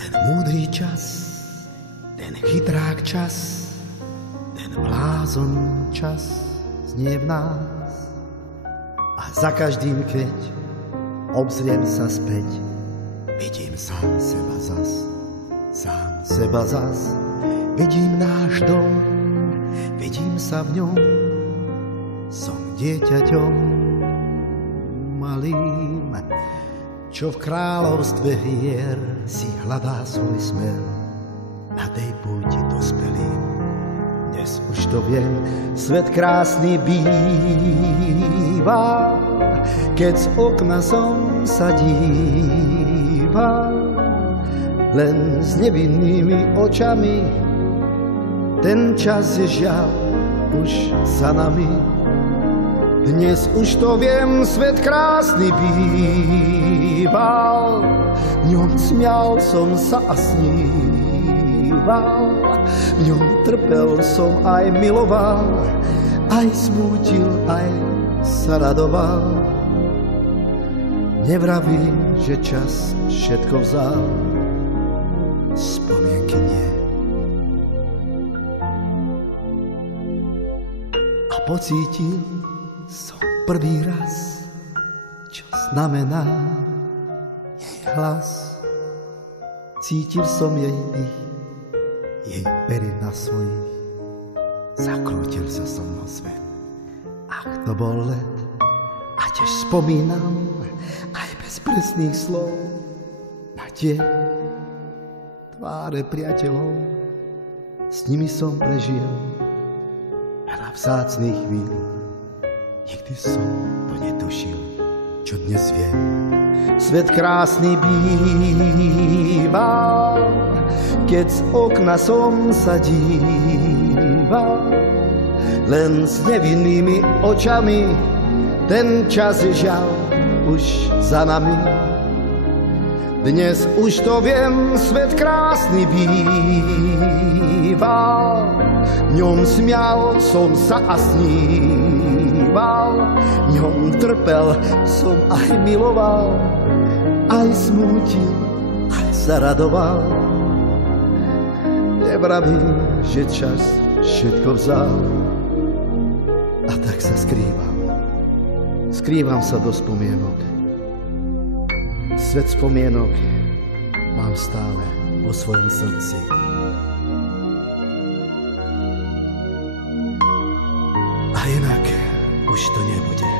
Ten múdry čas, ten chytrák čas, ten blázon čas znie v nás. A za každým, keď obzriem sa späť, vidím sám seba zas. Vidím náš dom, vidím sa v ňom, som dieťaťom malým, čo v kráľovstve hier si hľadá svoj smer na tej púti dospelým. Dnes už to viem, svet krásny býva, keď z okna som sa díval, len s nevinnými očami. Ten čas je žiaľ už za nami. Dnes už to viem, svet krásny býval, v ňom smial som sa a sníval, v ňom trpel som aj miloval, aj smútil, aj sa radoval. Nevravím, že čas všetko vzal, spomienky nie. A pocítil som prvý raz, čo znamená jej hlas. Cítil som jej dých, jej pery na svojich. Zakrútil sa so mnou svet. Ach, to bol let. A tiež spomínam, aj bez presných slov, na tie tváre priateľov. S nimi som prežil veľa vzácnych chvíľ. Nikdy som to netušil, čo dnes viem. Svet krásny býva, keď z okna som sa díval, len s nevinnými očami. Ten čas je žiaľ už za nami. Dnes už to viem, svet krásny býva, v ňom smial som sa a sníval, v ňom trpel som aj miloval, aj smútil, aj sa radoval. Nevravím, že čas všetko vzal, a tak sa skrývam sa do spomienok. Svet spomienok mám stále vo svojom srdci. A inak už to nebude.